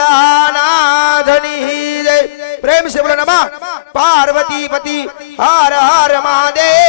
भोलानाथनी जय। प्रेम से बोलो नमः पार्वती पति हर हर महादेव।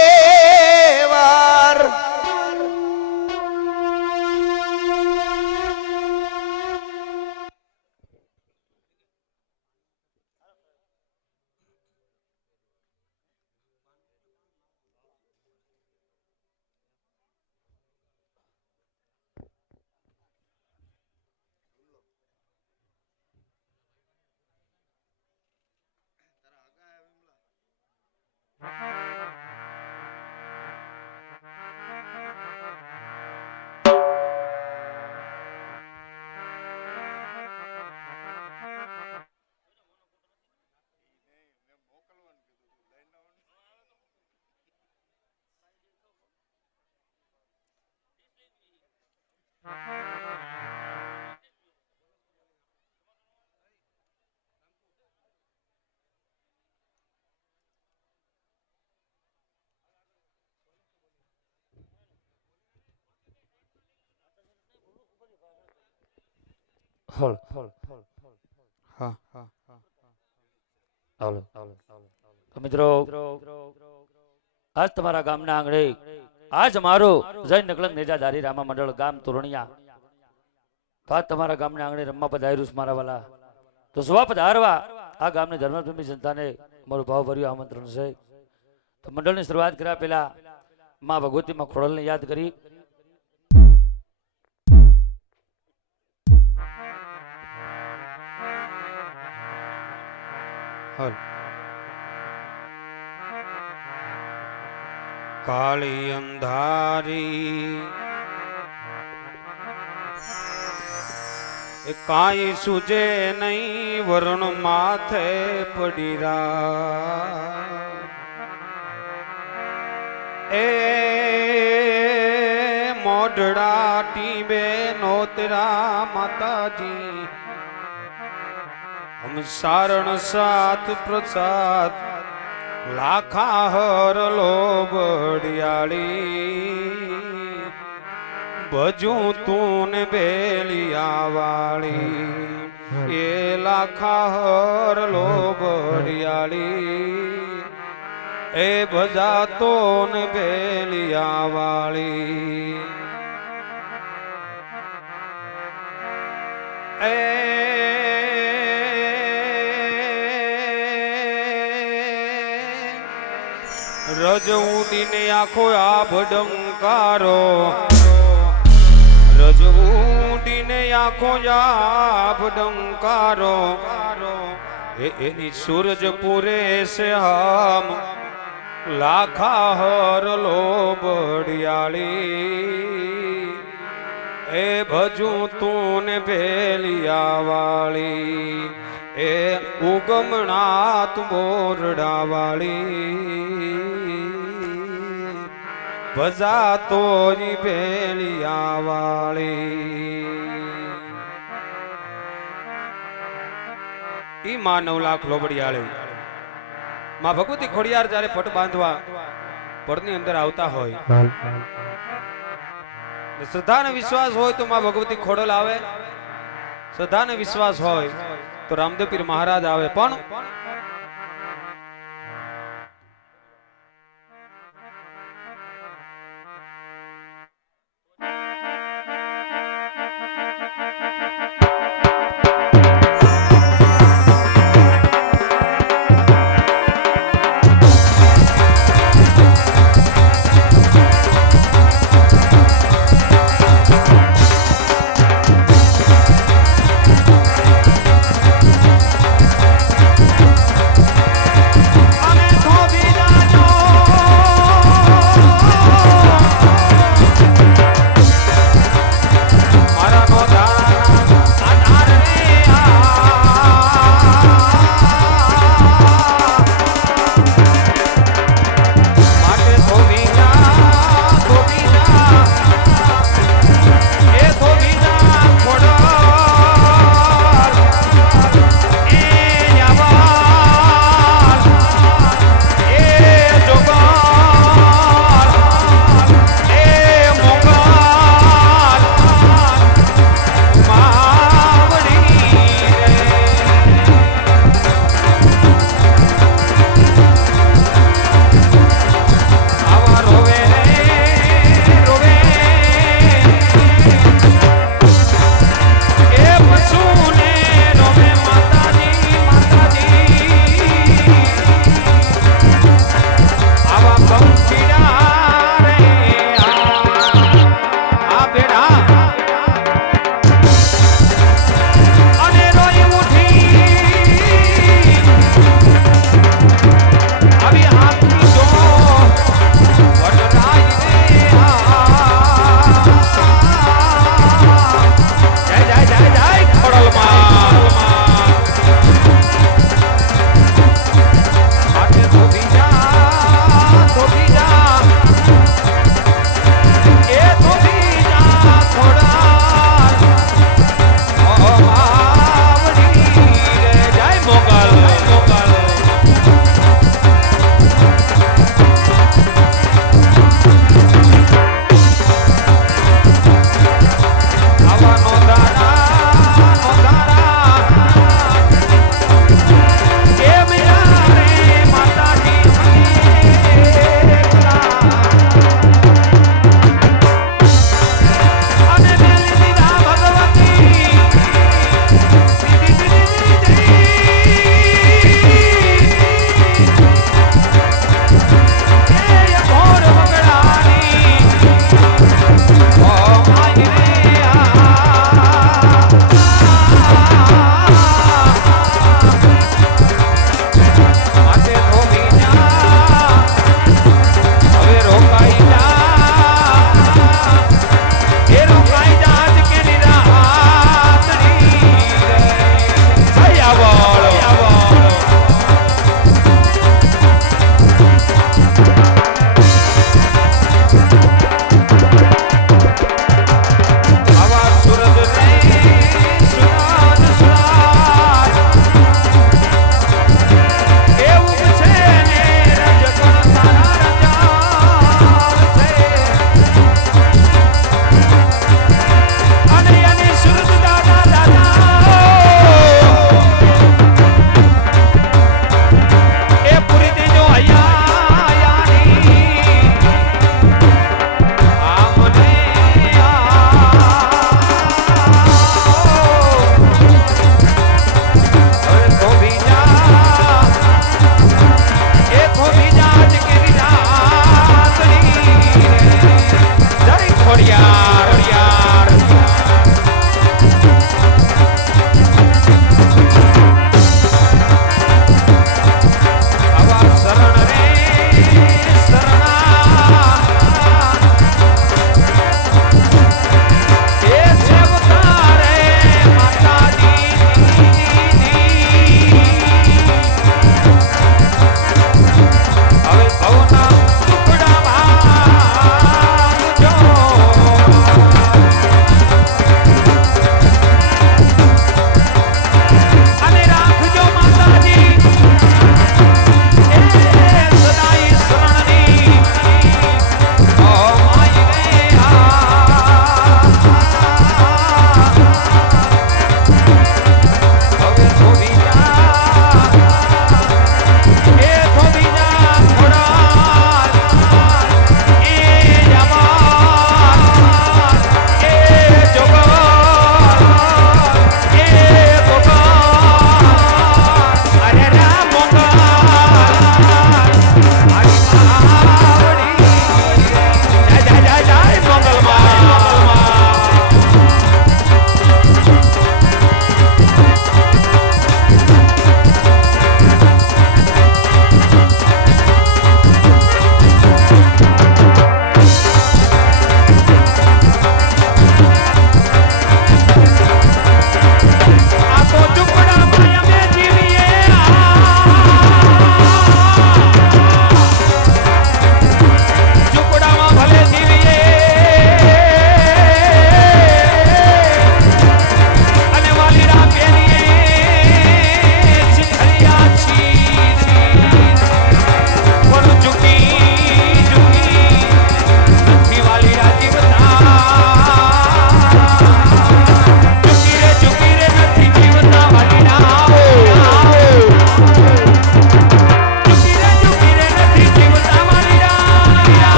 હળ હા હાલો તો મિત્રો આજ તમારા ગામના આંગણે આજ મારો જૈન નકલંક નેજાધારી રામા મંડળ ગામ તોરણિયા તો આજ તમારા ગામના આંગણે રમવા પધાર્યું મારા વાલા તો સુવા પધારવા આ ગામની ધર્મપ્રેમી જનતાને મારું ભાવભર્યું આમંત્રણ છે તો મંડળની શરૂઆત કર્યા પહેલા માં ભગવતી માં ખોડલને યાદ કરી काली अंधारी काई सुजे नहीं वरुण माथे पड़ी रा ए मोडड़ा टीबे नोतरा माता जी हम सारण साथ प्रसाद लाखा हर लोबड़ियाली बजू तूने बेलिया वाली ये लाखा हर लोबड़ियाली ए बजा तो ने बेलिया वाली ए રજઉડીને આખો આભ ડંકારો રજઉડીને આખો આભ ડંકારો એની સૂરજ પૂરે સે હમ લાખા હર લોબડિયાળી એ ભજુ તું ને ભેલિયા વાળી એ ઉગમણાત બોરડા વાળી ભજા તોરી ભેલિયા વાળી ઈ માં 9 લાખ લોબડિયાળી માં ભગવતી ખોડિયાર જ્યારે પટ બાંધવા પડની અંદર આવતા હોય શ્રદ્ધા અને વિશ્વાસ હોય તો માં ભગવતી ખોડલ આવે શ્રદ્ધા અને વિશ્વાસ હોય તો રામદેવ પીર મહારાજ આવે પણ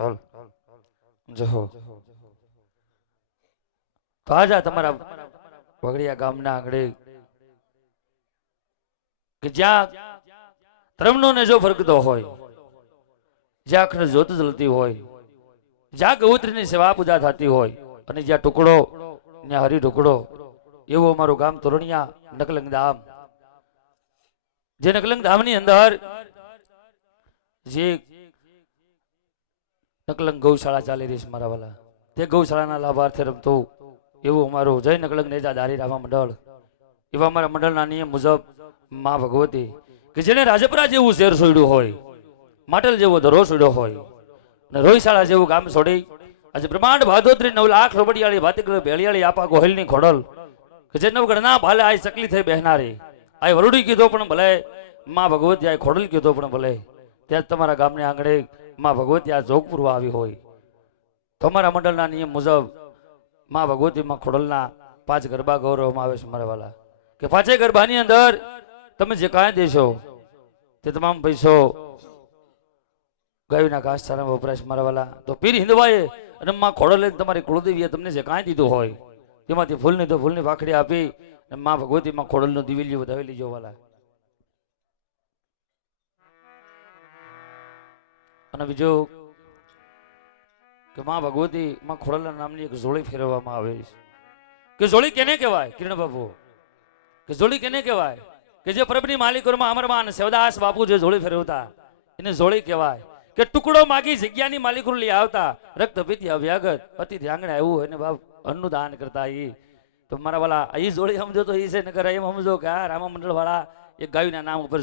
હાલ જહો તો આજા તમારા વગડિયા ગામના આંગણે કે જ્યાં ત્રમનો ને જો ફરકતો હોય, જ્યાં અખંડ જ્યોત જલતી હોય, જ્યાં ગૌત્રીની સેવા પૂજા થતી હોય અને જ્યાં ટુકડો ત્યાં હરી ટુકડો એવું અમારું ગામ તોરણિયા નકલંગ ધામ, જે નકલંગ ધામની અંદર જે નકલંગ ગૌશાળા ચાલી રહી છે મારા વાલા, તે ગૌશાળાના લાભાર્થે રમતું એવું અમારું જય નકલંગ નેજા દારી રામા મંડળ, એવા અમારા મંડળના નિયમ મુજબ માં ભગવતી કે જેને રાજપરા જેવું શેર છોડ્યું હોય, માટલ જેવો ધરો છોડ્યો હોય અને રોહિશાળા જેવું ગામ છોડી આજે બ્રહ્માંડ ભાદોત્રી 9 લાખ રોબડિયાળી ભાતીગળ ભેળિયાળી આપા ગોહિલની ખોડલ કે જે નવગણના ભાલે આ ચકલી થઈ બેહનારી, આ વરુડી કીધો પણ ભલે, માં ભગવતી આ ખોડલ કીધો પણ ભલે, ત્યાં તમારા ગામને આંગણે માં ભગવતી આ જોગ પૂરવા આવી હોય તમારા મંડળના નિયમ મુજબ માં ભગવતી માં ખોડલના 5 ગરબા ગૌરવમાં આવે છે મારા વાલા કે 5 ગરબાની અંદર તમે જે કાંઈ દેશો તે તમામ પૈસો ગાયના ઘાસચારામાં વપરાશ મારા વાલા. તો પીર હિંદવાએ અને માં ખોડલે તમારી કુળદેવીએ તમને જે કાંઈ દીધું હોય તેમાંથી ફૂલની તો ફૂલની વાખડી આપી અને માં ભગવતી માં ખોડલનું દિવેલિયું વધાવી લીજો વાલા. અને બીજું કે માં ભગવતી માં ખોડલના નામની એક જોડી ફેરવવામાં આવે છે કે જોડી કેને કહેવાય કિરણ બાપુ, કે જોડી કેને કહેવાય કે જે પરબની માલિકોમાં અમરમાન સેવદાસ બાપુ જે જોડી ફેરવતા એને જોડી કહેવાય કે ટુકડો માગી જગ્યાની માલિકો લઈ આવતા, રક્ત પીતી અવ્યાગત અતિથિ આંગણે આવ્યું એને બાપ અન્નનું દાન કરતા. એ તો મારા વાલા એ જોડી સમજો તો એ છે, નકર એમ સમજો કે આ રામા મંડળ વાળા એક ગાયના નામ ઉપર